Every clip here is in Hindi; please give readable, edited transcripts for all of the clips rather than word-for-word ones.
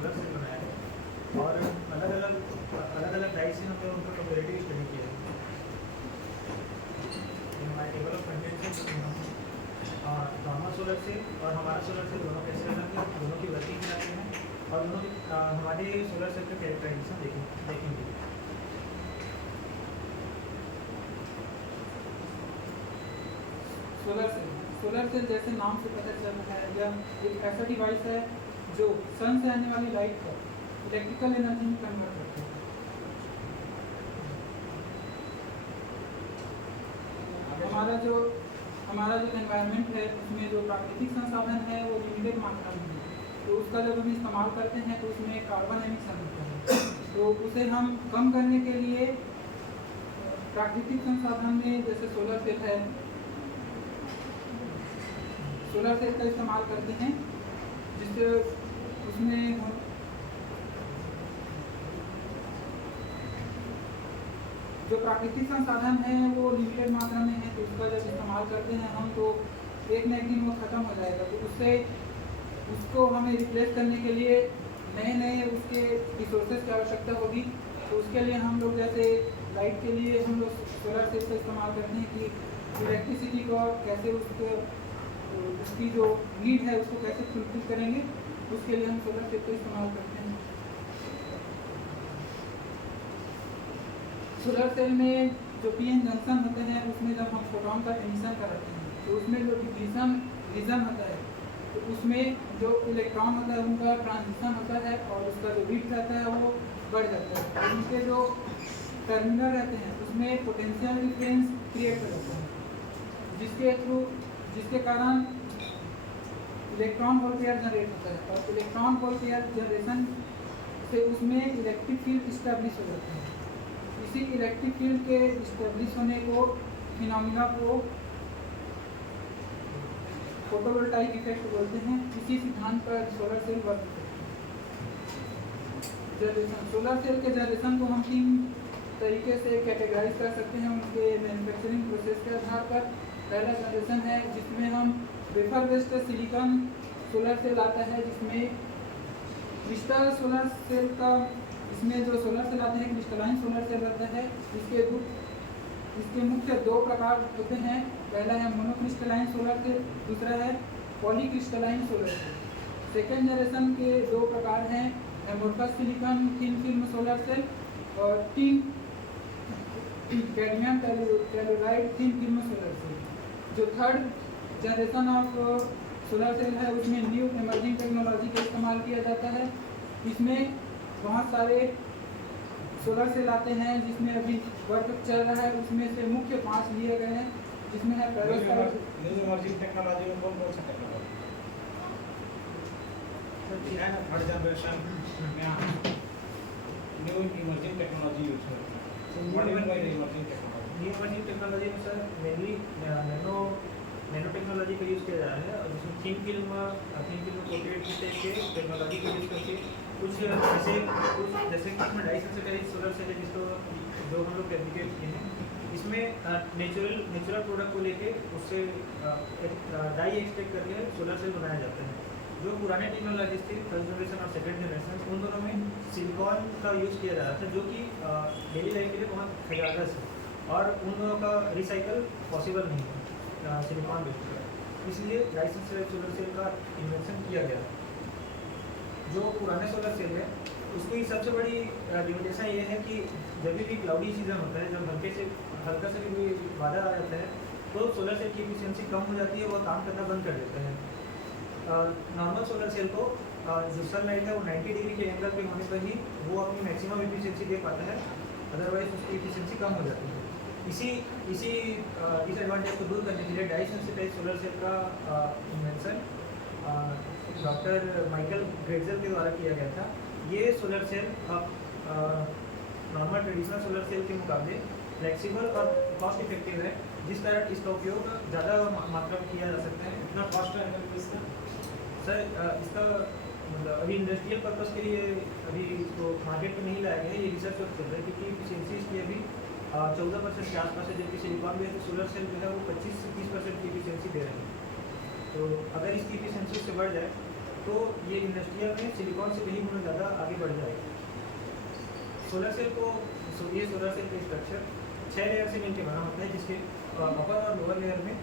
सोलर सेल बनाया है और अलग अलग डाइस से हमने उनका कंपेरेटिव स्टडी किया है। हमारे टेबल ऑफ कंटेंट्स है नॉर्मल सोलर सेल और हमारा सोलर सेल दोनों कैसे अलग है, दोनों की वर्किंग क्या है और दोनों की हमारे सोलर सेल का कैरेक्टराइजेशन देखेंगे। सोलर सेल जैसे नाम से पता चल रहा है, यह एक ऐसा डिवाइस है जो सन से आने वाली लाइट को इलेक्ट्रिकल एनर्जी में कन्वर्ट करता है। हमारा जो एनवायरनमेंट है उसमें जो प्राकृतिक संसाधन है वो लिमिटेड मात्रा में है, तो उसका जब हम इस्तेमाल करते हैं तो उसमें कार्बन एमिशन होता है, तो उसे हम कम करने के लिए प्राकृतिक संसाधन में जैसे सोलर सेल है, सोलर सेल का इस्तेमाल करते हैं, जिससे उसमें जो प्राकृतिक संसाधन है वो लिमिटेड मात्रा में है, तो उसका जब इस्तेमाल करते हैं हम तो एक न एक दिन वो ख़त्म हो जाएगा, तो उसको हमें रिप्लेस करने के लिए नए उसके रिसोर्सेज की आवश्यकता होगी। तो उसके लिए हम लोग जैसे लाइट के लिए हम लोग सोलर सेल का इस्तेमाल करते हैं कि इलेक्ट्रिसिटी को कैसे उसकी जो नीड है उसको कैसे फुलफिल करेंगे, उसके लिए हम सोलर सेल का इस्तेमाल करते हैं। सोलर सेल में जो पीएन जंक्शन होते हैं उसमें जब हम फोटोन का एमिशन कराते हैं तो उसमें जो डिफ्यूजन रीजन होता है तो उसमें जो इलेक्ट्रॉन होता है उनका ट्रांजिशन होता है और उसका जो विड्थ रहता है वो बढ़ जाता है, और उनके जो टर्मिनल रहते हैं उसमें पोटेंशियल डिफरेंस क्रिएट हो जाता है, जिसके कारण इलेक्ट्रॉन होल पेयर जनरेट होता है, और इलेक्ट्रॉन होल पेयर जनरेशन से उसमें इलेक्ट्रिक फील्ड इस्टेब्लिश हो जाता है। इसी इलेक्ट्रिक फील्ड के इस्टेब्लिश होने को फिनोमिना को फोटोवोल्टाइक इफेक्ट बोलते हैं। इसी सिद्धांत पर सोलर सेल वर्क करते हैं। जनरेशन, सोलर सेल के जनरेशन को हम 3 तरीके से कैटेगराइज कर सकते हैं उनके मैन्युफैक्चरिंग प्रोसेस के आधार पर। पहला जनरेशन है जिसमें हम wafer based silicon solar cell आता है, जिसमें क्रिस्टल सोलर सेल का, इसमें जो सोलर सेल आते हैं क्रिस्टलाइन सोलर सेल रहता है। इसके मुख्य 2 प्रकार होते हैं, पहला है मोनोक्रिस्टलाइन सोलर सेल, दूसरा है polycrystalline solar cell. Second generation के 2 प्रकार हैं, amorphous silicon thin film solar cell और cadmium telluride thin film solar cell. जो third generation of solar cell है उसमें न्यू इमर्जिंग टेक्नोलॉजी का इस्तेमाल किया जाता है। इसमें बहुत सारे सोलर सेल आते हैं जिसमें अभी वर्क चल रहा है, उसमें से मुख्य 5 लिए गए हैं, जिसमें है पेरोक्साइड। न्यू इमर्जिंग टेक्नोलॉजी में कौन सा टेक्नोलॉजी? थर्ड जनरेशन में न्यू इमर्जिंग टेक्नोलॉजी यूज हो रही है। What is by emerging technology? New emerging technology में सर मेनली नैनो टेक्नोलॉजी का यूज़ किया जा रहा है, और जिसमें थिन फिल्म कोटेड स्टेज के टेक्नोलॉजी का यूज़ करके कुछ जैसे इसमें डाई सेंसिटाइज सोलर सेल है जिसको जो हम लोग फैब्रिकेट किए हैं, इसमें नेचुरल प्रोडक्ट को लेके उससे डाई एक्सट्रैक्ट करके सोलर सेल बनाया जाता है। जो पुराने टेक्नोलॉजीज थी फर्स्ट जनरेशन और सेकेंड जनरेशन, उन दोनों में सिलिकॉन का यूज़ किया जा रहा था, जो कि डेली लाइफ के लिए बहुत हजारस है और उन दोनों का रिसाइकल पॉसिबल नहीं है सिलिकॉन बेस्ड का, इसलिए डाई सेंसिटाइज सोलर सेल का इन्वेंशन किया गया। जो पुराने सोलर सेल है उसकी सबसे बड़ी लिमिटेशन ये है कि जब भी क्लाउडी सीजन होता है, जब हल्का से भी बादल आ जाता है तो सोलर सेल की एफिशिएंसी कम हो जाती है, वो काम करना बंद कर देते हैं। नॉर्मल सोलर सेल को जो सनलाइट है वो 90 डिग्री के एंगल पे होने पर ही वो अपनी मैक्सिमम एफिशिएंसी दे पाता है, अदरवाइज उसकी एफिशिएंसी कम हो जाती है। इस एडवांटेज को दूर करने के लिए डाई सेंसिटाइज सोलर सेल का इन्वेंशन डॉक्टर माइकल ग्रेटजल के द्वारा किया गया था। ये solar cell normal traditional solar cell के मुकाबले फ्लेक्सिबल और कॉस्ट इफेक्टिव है, जिस कारण इसका उपयोग ज़्यादा मात्रा में किया जा सकता है। इतना कॉस्ट है इसका सर इसका मतलब अभी इंडस्ट्रियल पर्पस के लिए अभी इसको मार्केट में नहीं लाया गया है, ये रिसर्च वर्क चल रहा है, क्योंकि एफिशिएंसी इसकी अभी 14% के आसपास है, जबकि सिलिकॉन में सोलर सेल जो है वो 25 से 30% की एफिशिएंसी दे रहे हैं। तो अगर इसकी एफिशिएंसी से बढ़ जाए तो ये इंडस्ट्रियल में सिलिकॉन से कहीं गुना ज़्यादा आगे बढ़ जाएगा। सोलर सेल को ये सोलर सेल का स्ट्रक्चर 6 लेयर से मिलकर बना होता है, जिसके अपर और लोअर लेयर में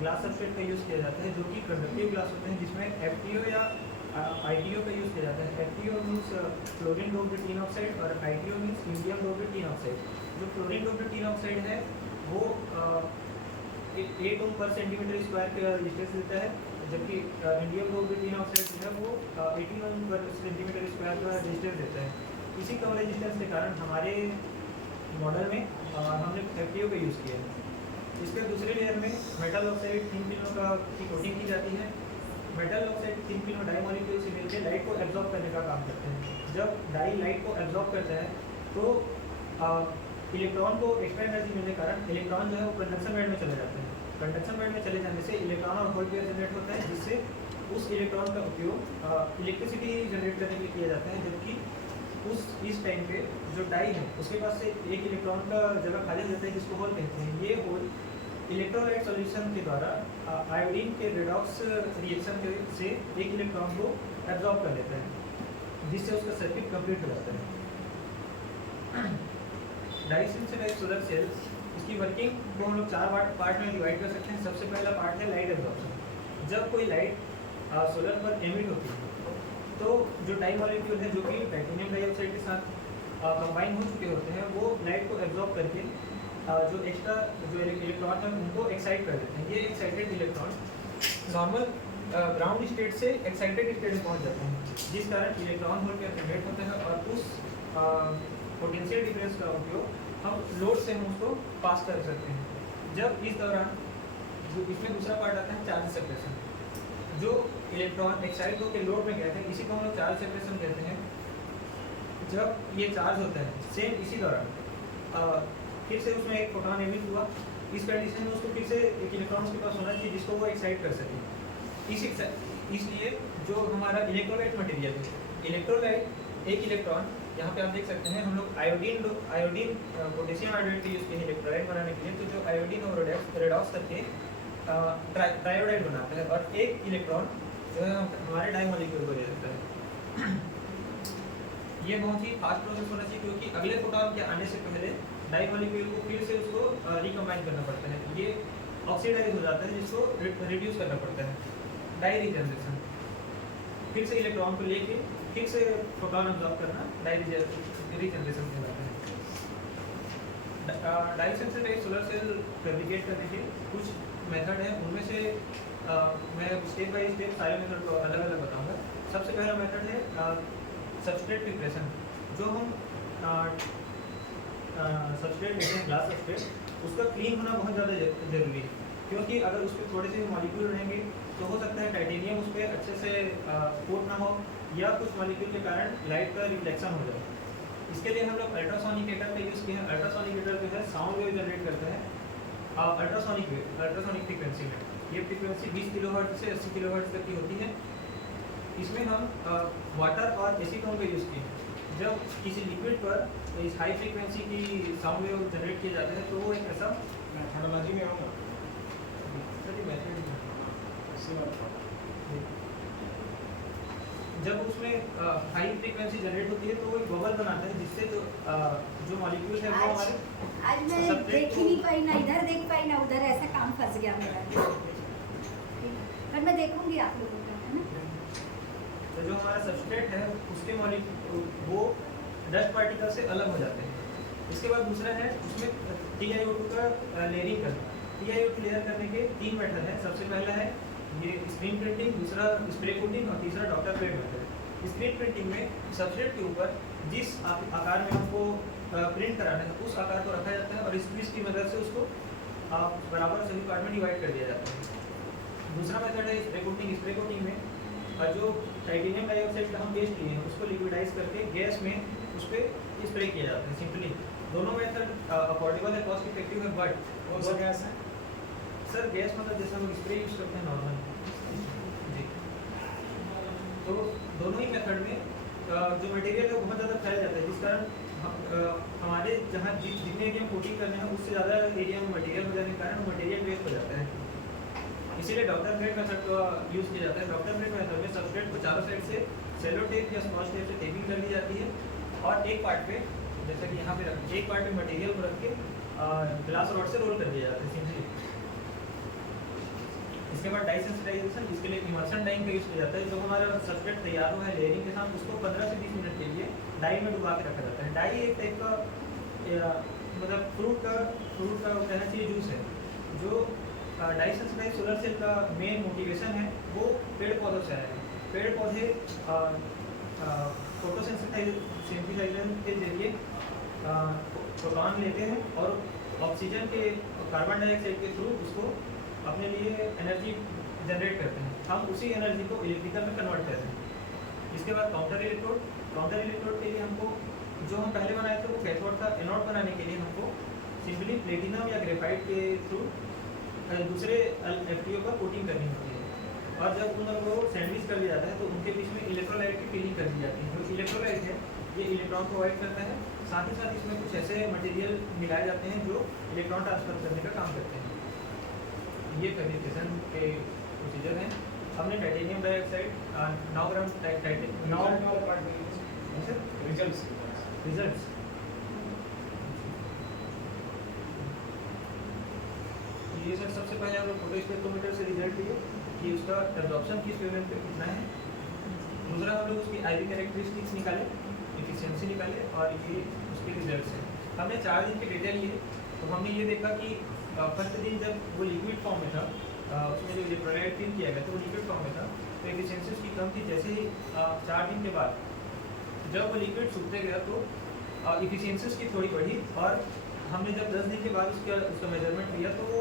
ग्लास सबस्ट्रेट का यूज़ किया जाता है, जो कि कंडक्टिव ग्लास होते हैं, जिसमें FTO या ITO का यूज़ किया जाता है। FTO means fluorine doped tin oxide और ITO means indium doped tin oxide. जो फ्लोरीन डोप्ड टिन ऑक्साइड है वो 8 ओम पर सेंटीमीटर स्क्वायर का रेजिस्टेंस देता है, जबकि इंडियम डोप्ड टिन ऑक्साइड जो है वो 18 ओम पर सेंटीमीटर स्क्वायर का रेजिस्टेंस देता है। इसी कम रेजिस्टेंस के कारण हमारे मॉडल में हमने FTO का यूज़ किया है। इसके दूसरे लेयर में मेटल ऑक्साइड थिन फिल्मों की कोटिंग की जाती है। Metal oxide thin film dye molecule से मिलकर लाइट को एब्जॉर्ब करने का काम करते हैं। जब डाई लाइट को एब्जॉर्ब करता है तो इलेक्ट्रॉन को एक्स्ट्रा एनर्जी मिलने के कारण इलेक्ट्रॉन जो है वो कंडक्शन बैंड में चले जाते हैं। कंडक्शन बैंड में चले जाने से इलेक्ट्रॉन और होल पेयर जनरेट होता है, जिससे उस इलेक्ट्रॉन का उपयोग इलेक्ट्रिसिटी जनरेट करने के लिए किया जाता है। जबकि इस टाइम पे जो डाई है उसके पास से एक इलेक्ट्रॉन का जगह खाली हो जाता है, जिसको होल कहते हैं। ये होल इलेक्ट्रोलाइट सॉल्यूशन के द्वारा आयोडीन के रेडॉक्स रिएक्शन से एक इलेक्ट्रॉन को एब्जॉर्ब कर लेता है, जिससे उसका सर्किट कंप्लीट हो जाता है। डाई सेंसिटाइज्ड सोलर सेल, इसकी वर्किंग को हम लोग 4 पार्ट में डिवाइड कर सकते हैं। सबसे पहला पार्ट है लाइट एब्जॉर्प्शन। जब कोई लाइट सोलर पर एमिट होती है तो जो डाई मॉलिक्यूल है जो कि टाइटेनियम डाइऑक्साइड के साथ कंबाइन हो चुके होते हैं, वो लाइट को एब्जॉर्ब करके जो एक्स्ट्रा जो इलेक्ट्रॉन है उनको एक्साइट कर देते हैं। ये excited electron normal ground state से एक्साइटेड स्टेट में पहुंच जाते हैं, जिस कारण इलेक्ट्रॉन होल पेयर जनरेट होते हैं और उस पोटेंशियल डिफरेंस का उपयोग हम लोड से हम उसको पास कर सकते हैं। जब इस दौरान जो इसमें दूसरा पार्ट आता है चार्ज सेपरेशन। जो इलेक्ट्रॉन एक्साइट होकर लोड में गए थे, इसी को हम लोग चार्ज सेपरेशन कहते हैं। जब ये चार्ज होता है सेम इसी दौरान फिर से उसमें एक फोटॉन एमिट हुआ, इस कंडीशन में उसको फिर से एक इलेक्ट्रॉन उसके पास होना चाहिए जिसको वो एक्साइट कर सके। इसलिए जो हमारा इलेक्ट्रोलाइट मटेरियल है, इलेक्ट्रोलाइट एक इलेक्ट्रॉन, यहाँ पे आप देख सकते हैं हम लोग आयोडीन पोटेशियम आयोडाइड का यूज़ किए हैं इलेक्ट्रोलाइट बनाने के लिए। तो जो आयोडीन और रेडॉक्स करके ट्रायोडाइड बनाता है और एक इलेक्ट्रॉन जो है हमारे डाई मॉलिक्यूल को दे देता है। ये बहुत ही फास्ट प्रोसेस होना चाहिए, क्योंकि अगले फोटॉन के आने से पहले डाई मॉलिक्यूल को फिर से उसको रिकम्बाइन करना पड़ता है। ये ऑक्सीडाइज हो जाता है, जिसको रिड्यूस करना पड़ता है, डाई रीजनरेशन। फिर से इलेक्ट्रॉन को लेके फिर से फोटॉन अब्जॉर्ब करना डाई रीजनरेशन कहलाता है। Dye sensitised solar cell fabricate करने के कुछ मेथड है, उनमें से मैं स्टेप बाय स्टेप सारे मेथड को अलग अलग बताऊंगा। सबसे पहला मेथड है सबस्ट्रेट प्रिपरेशन। जो हम सबस्ट्रेट लेते हैं, ग्लास सबस्ट्रेट, उसका क्लीन होना बहुत ज़्यादा जरूरी है, क्योंकि अगर उस पर थोड़े से मॉलिक्यूल रहेंगे तो हो सकता है टाइटेनियम उस पर अच्छे से कोट ना हो, या कुछ मॉलिक्यूल के कारण लाइट का रिफ्लेक्शन हो जाए। इसके लिए हम लोग अल्ट्रासोनिक हीटर का यूज़ किए हैं। अल्ट्रासोनिक हीटर जो है साउंड वेव जनरेट करता है अल्ट्रासोनिक फ्रीक्वेंसी में। ये फ्रीक्वेंसी 20 किलोहर्ट्ज़ से 80 किलोहर्ट्ज़ तक की होती है। इसमें हम वाटर और एसीटोन का यूज़ किए हैं। जब किसी लिक्विड पर इस हाई फ्रीक्वेंसी की साउंड वेव जनरेट किए जाते हैं तो वो एक ऐसा मेथडोलॉजी में आऊँगा जब उसमें हाई फ्रीक्वेंसी जनरेट होती है तो वो एक बबल बनाता है, जिससे जो मॉलिक्यूल है वो हमारे आज मैं देख ही नहीं पाई, ना इधर देख पाई ना उधर, ऐसा काम फंस गया मेरा। पर मैं देखूंगी आप लोगों का, है ना। तो जो हमारा सबस्ट्रेट है उसके मॉलिक्यूल वो डस्ट पार्टिकल से अलग हो जाते हैं। इसके बाद दूसरा है उसमें TiO2 का लेयरिंग करना। TiO2 लेयर करने के 3 मेथड हैं। सबसे पहला है ये स्क्रीन प्रिंटिंग, दूसरा स्प्रे कोटिंग और तीसरा doctor plate method. Screen printing में सब्सट्रेट के ऊपर जिस आकार में हमको प्रिंट कराना है उस आकार को रखा जाता है और स्क्वीज की मदद से उसको बराबर सभी पार्ट में डिवाइड कर दिया जाता है। दूसरा मेथड है स्प्रे कोटिंग। स्प्रे कोटिंग में जो टाइटेनियम डाइऑक्साइड का हम पेस्ट लिए हैं उसको लिक्विडाइज करके गैस में उस पर स्प्रे किया जाता है सिंपली। दोनों मेथड अफोर्डेबल है, कॉस्ट इफेक्टिव है, बट कौन सा गैस है? सर गैस मतलब जैसे हम स्प्रे यूज़ करते हैं नॉर्मल जी। तो दोनों ही मेथड में जो मटेरियल है बहुत ज़्यादा फैल जाता है, जिस कारण हमारे जहाँ जितने एरिया में कोटिंग करने हैं उससे ज़्यादा एरिया में मटेरियल हो जाने के कारण मटेरियल वेस्ट हो जाता है। इसीलिए डॉक्टर प्लेट मेथड का यूज़ किया जाता है। डॉक्टर प्लेट मेथड में सबस्ट्रेट चारों साइड से सेलो टेप या स्कॉच टेप से टेपिंग कर दी जाती है और एक पार्ट पे जैसे कि यहाँ पे एक पार्ट पे मटेरियल को रख के ग्लास रॉड से रोल कर दिया जाता है सिंपली। इसके बाद डाई सेंसिटाइजेशन, इसके लिए इमर्शन डाइंग का यूज़ किया जाता है। जो हमारा सब्सट्रेट तैयार हुआ है लेयरिंग के साथ, उसको 15 से 20 मिनट के लिए डाई में डुबा के रखा जाता है। डाई एक टाइप का मतलब फ्रूट का कहना चाहिए जूस है। जो डाई सेंसिटाइज सोलर सेल का मेन मोटिवेशन है वो पेड़ पौधों से आया है। पेड़ पौधे फोटोसेंसिटाइजेशन के जरिए प्रोटॉन लेते हैं और ऑक्सीजन के कार्बन डाइऑक्साइड के थ्रू उसको अपने लिए एनर्जी जनरेट करते हैं। हम उसी एनर्जी को इलेक्ट्रिकल में कन्वर्ट करते हैं। इसके बाद काउंटर इलेक्ट्रोड के लिए हमको जो हम पहले बनाए थे वो कैथोड था। एनोड बनाने के लिए हमको सिंपली प्लेटिनम या ग्रेफाइट के थ्रू दूसरे FTO पर कोटिंग करनी होती है और जब उन लोगों को सैंडविच कर दिया जाता है तो उनके बीच में इलेक्ट्रोलाइट की फिलिंग कर दी जाती है। जो इलेक्ट्रोलाइट है ये इलेक्ट्रॉन प्रोवाइड करता है, साथ ही साथ इसमें कुछ ऐसे मटेरियल मिलाए जाते हैं जो इलेक्ट्रॉन ट्रांसफर करने का काम करते हैं। ये फैब्रिकेशन के प्रोसीजर हैं। हमने टाइटेनियम डाइऑक्साइड 9 ग्राम रिजल्ट्स ये सर सबसे पहले हम लोग फोटो स्पेक्ट्रोमीटर से रिजल्ट लिए कि उसका एब्जॉर्प्शन किस वेवलेंथ पे कितना है। दूसरा हम लोग उसकी IV कैरेक्टरिस्टिक्स निकाले, एफिशिएंसी निकाले और ये उसके रिजल्ट्स हैं। हमने 4 दिन के डेटा लिए तो हमने ये देखा कि फर्स्ट दिन जब वो लिक्विड फॉर्म में था, उसमें जो इलेक्ट्रोलाइट फिल किया गया था वो लिक्विड फॉर्म में था तो एफिशिएंसी उसकी कम थी। जैसे ही 4 दिन के बाद जब वो लिक्विड सूखते गया तो एफिशिएंसी उसकी थोड़ी बढ़ी और हमने जब 10 दिन के बाद उसका मेजरमेंट लिया तो वो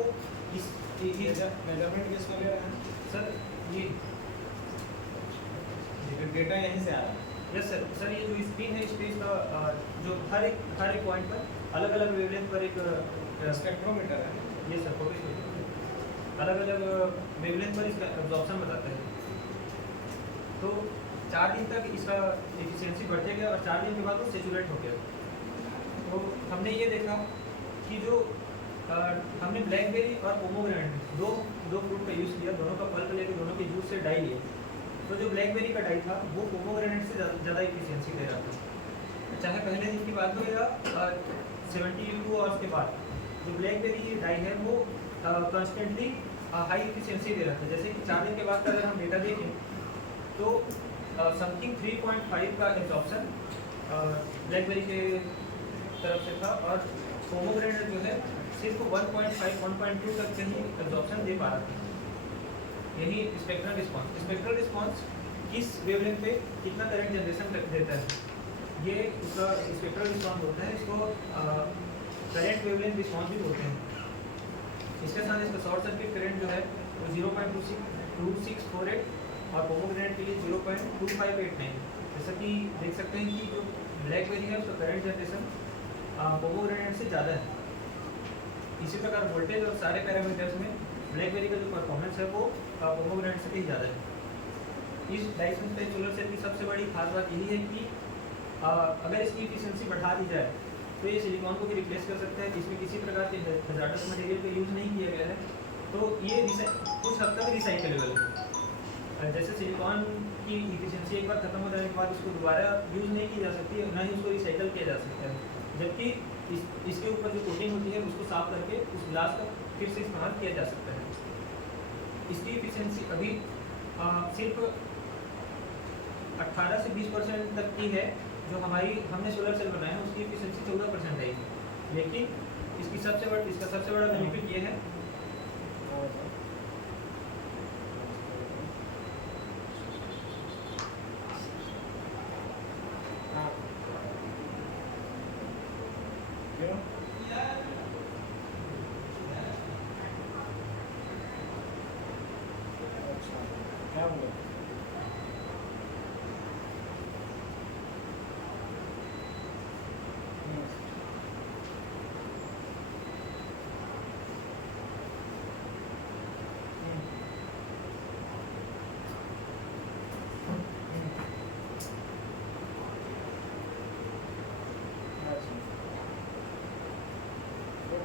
मेजरमेंट किसका ले रहे हैं सर ये डेटा यहीं से आ रहा है। यस सर ये जो स्क्रीन है इस पे इसका जो हर एक पॉइंट पर अलग अलग वेवलेंथ पर एक स्पेक्ट्रोमीटर है। ये सर फोटो अलग अलग वेवलेंथ पर इसका एब्जॉर्प्शन बताता है। तो 4 दिन तक इसका एफिशिएंसी बढ़ते गया और 4 दिन के बाद वो सेचुरेट हो गया। तो हमने ये देखा कि जो हमने ब्लैकबेरी और पोमोग्रेनेट दो फ्रूट का यूज़ किया, दोनों का पल्प लेके दोनों के जूस से डाई लिए। तो जो ब्लैकबेरी का डाई था वो पोमोग्रेनेट से ज़्यादा एफिशिएंसी दे रहा था। चाहे पहले दिन की बात हो या 72 आवर्स के बाद जो ब्लैकबेरी डाई है वो कॉन्स्टेंटली हाई एफिशिएंसी दे रहा था। जैसे कि 4 दिन के बाद का अगर हम डेटा देखें तो समथिंग 3.5 का एब्जॉर्प्शन ब्लैकबेरी के तरफ से था और पोमोग्रेनेट जो है सिर्फ 1.5-1.2 तक के ही एब्जॉर्प्शन दे पा रहा था। यही स्पेक्ट्रल रिस्पॉन्स किस वेवलेंथ पे कितना करंट जनरेशन देता है, ये उसका स्पेक्ट्रल रिस्पॉन्स होता है। इसको करंट वेवलेंथ रिस्पॉन्स भी बोलते हैं। इसके साथ इसका शॉर्ट सर्किट करंट जो है वो 0.2648 और पोमोग्रेनेट के लिए 0.2589। जैसा कि देख सकते हैं कि जो ब्लैकबेरी है उसका करंट जनरेशन पोमोग्रेनेट से ज़्यादा है। इसी प्रकार वोल्टेज और सारे पैरामीटर्स में ब्लैकबेरी का जो परफॉर्मेंस है वो पोमोग्रेनेट से कहीं ज़्यादा है। इस डाइसेंसिटाइज्ड सोलर सेल की सबसे बड़ी खास बात यही है कि अगर इसकी एफिशिएंसी बढ़ा दी जाए तो ये सिलिकॉन को भी रिप्लेस कर सकता है। इसमें किसी प्रकार के हजार्डस मटेरियल का यूज़ नहीं किया गया है, तो ये कुछ हद तक रिसाइकलेबल है। जैसे सिलिकॉन की एफिशिएंसी एक बार खत्म हो जाने के बाद उसको दोबारा यूज़ नहीं की जा सकती है, ना ही उसको रिसाइकल किया जा सकता है। जबकि इसके ऊपर जो कोटिंग होती है उसको साफ करके उस ग्लास का फिर से इस्तेमाल किया जा सकता है। इसकी एफिशिएंसी अभी सिर्फ 18 से 20% तक की है। जो हमने सोलर सेल बनाया है उसकी एफिशिएंसी 14% है, लेकिन इसका सबसे बड़ा बेनिफिट ये है क्या हुआ?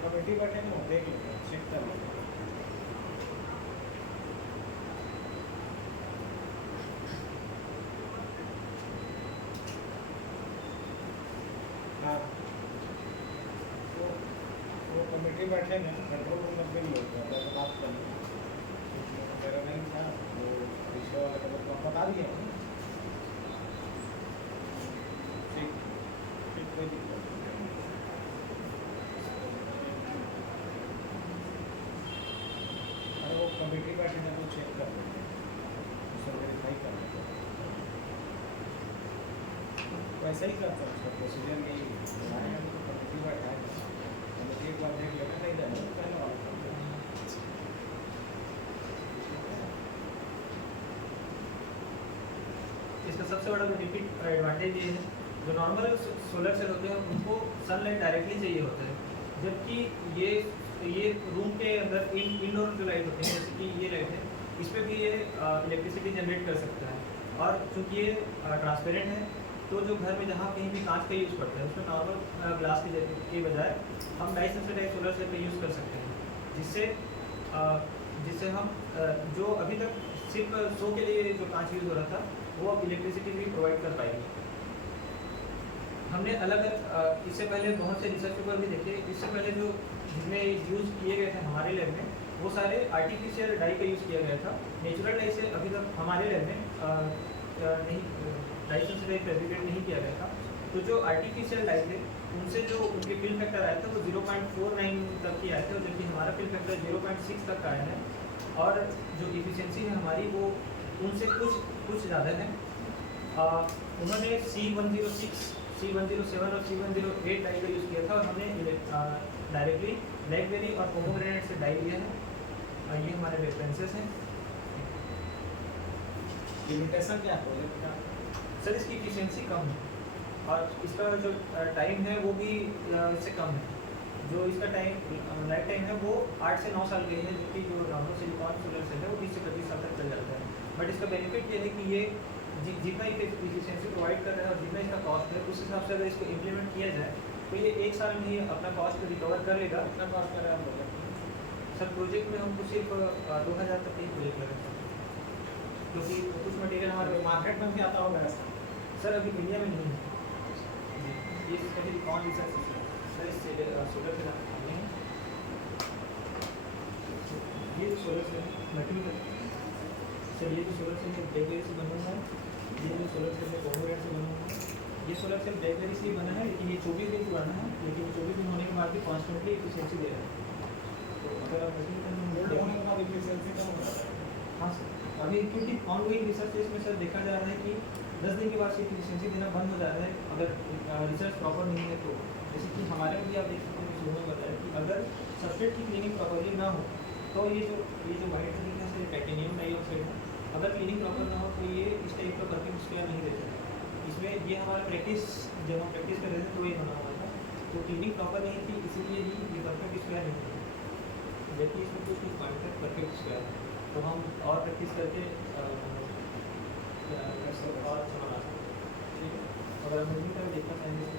कमेटी बैठेंगे देख लेंगे, चेक कर लेंगे। कमेटी बैठे हैं कंट्रोल रूम में बिल होता है तो बात कर मेरा नहीं था वो रिश्ते वाले को तो बता दिया ठीक ठीक कोई दिक्कत नहीं अरे वो कमेटी बैठे हैं तो चेक कर लेते हैं उसे वेरीफाई कर लेते हैं वैसा ही करता है उसका प्रोसीजर नहीं हमारे यहाँ तो कमेटी बैठा है कमेटी एक बार देख लेना नहीं जाएगा तो पहले वाला करते हैं इसका सबसे बड़ा बेनिफिट एडवांटेज ये है जो नॉर्मल सोलर सेल होते हैं उनको सनलाइट डायरेक्टली चाहिए होता है जबकि ये रूम के अंदर इंडोर जो लाइट होती है जैसे कि ये लाइट है इस पर भी ये इलेक्ट्रिसिटी जनरेट कर सकता है और चूँकि ये ट्रांसपेरेंट है तो जो घर में जहाँ कहीं भी कांच का यूज़ करते हैं उसमें नॉर्मल ग्लास के बजाय हम डाई सेंसिटाइज सोलर सेल का यूज़ कर सकते हैं जिससे हम जो अभी तक सिर्फ शो के लिए जो कांच यूज़ हो रहा था वो अब इलेक्ट्रिसिटी भी प्रोवाइड कर पाएंगे। हमने अलग अलग इससे पहले बहुत से रिसर्च पेपर भी देखे इससे पहले जो जिसमें यूज़ किए गए थे हमारे लैब में वो सारे आर्टिफिशियल डाई का यूज़ किया गया था। नेचुरल डाई से अभी तक हमारे लैब में नहीं डाई से फैब्रिकेट नहीं किया गया था। तो जो आर्टिफिशियल डाई थे उनसे जो उनके फिल फैक्टर आया था वो 0.49 तक ही आए थे और जबकि हमारा फिल फैक्टर 0.6 तक का आया है और जो इफिशियंसी है हमारी वो उनसे कुछ ज़्यादा है। उन्होंने C106, C107 और C108 डाई का यूज़ किया था और हमने डायरेक्टली ब्लैकबेरी और पोमोग्रेनेट से डाई लिया है। ये हमारे रेफरेंसेस हैं। लिमिटेशन क्या है प्रोजेक्ट का सर इसकी इफिशियंसी कम है और इसका जो टाइम है वो भी इससे कम है। जो इसका लाइफ टाइम है वो 8 से 9 साल के है जबकि जो नॉर्मल सिलिकॉन सोलर सेल है वो 20 से 25 साल तक चल जाता है। बट इसका बेनिफिट ये है कि ये जितना इफिशियंसी प्रोवाइड कर रहा है और जितना इसका कॉस्ट है उस हिसाब से अगर इसको इम्प्लीमेंट किया जाए तो ये 1 साल में ही अपना कॉस्ट रिकवर कर लेगा। कितना कॉस्ट कर रहे हैं हम प्रोजेक्ट सर प्रोजेक्ट में हमको सिर्फ 2000 तक ही प्रोजेक्ट लगा था क्योंकि कुछ मटेरियल हमारे मार्केट में भी आता होगा ऐसा सर अभी इंडिया में नहीं है। ये स्पेशली कौन रिसर्च सर इससे सोलर सेल हमने ये जो सोलर सेल मटेरियल सर ये जो सोलर सेल है ब्लैकबेरी से बना हुआ है। ये जो सोलर सेल है पोमोग्रेनेट से बना हुआ है। ये सोलर सेल ब्लैकबेरी से बना है लेकिन ये 24 दिन पुराना है लेकिन 24 दिन होने के बाद भी कॉन्स्टेंटली इफिशियंसी दे रहा है। तो अगर आप होने के बाद इफिशियंसी कम हो जाता है। हाँ सर अभी क्योंकि ऑनगोइंग रिसर्च इसमें सर देखा जा रहा है कि 10 दिन के बाद से इफिशियंसी देना बंद हो जाता है अगर रिसर्च प्रॉपर नहीं है तो। जैसे कि हमारे में भी आप देख सकते हैं शुरू में बताया कि अगर सबस्ट्रेट की क्लीनिंग प्रॉपरली ना हो तो ये जो वाइट तरीके से टाइटेनियम डाइऑक्साइड है अगर क्लीनिंग प्रॉपर ना हो तो ये इस टाइप का परफेक्ट स्क्वायर नहीं देता। इसमें ये हमारा प्रैक्टिस जब हम प्रैक्टिस कर रहे थे तो ये होना हुआ था तो क्लीनिंग प्रॉपर नहीं थी इसीलिए ही ये परफेक्ट स्क्वायर नहीं था जबकि इसमें कुछ पॉइंट तक परफेक्ट स्क्वायर है। तो हम और प्रैक्टिस करके और अच्छा बना सकते हैं। ठीक है अगर हम मूवी का देखना चाहेंगे तो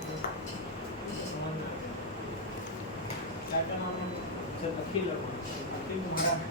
क्या नाम है सर अखिल तुम्हारा है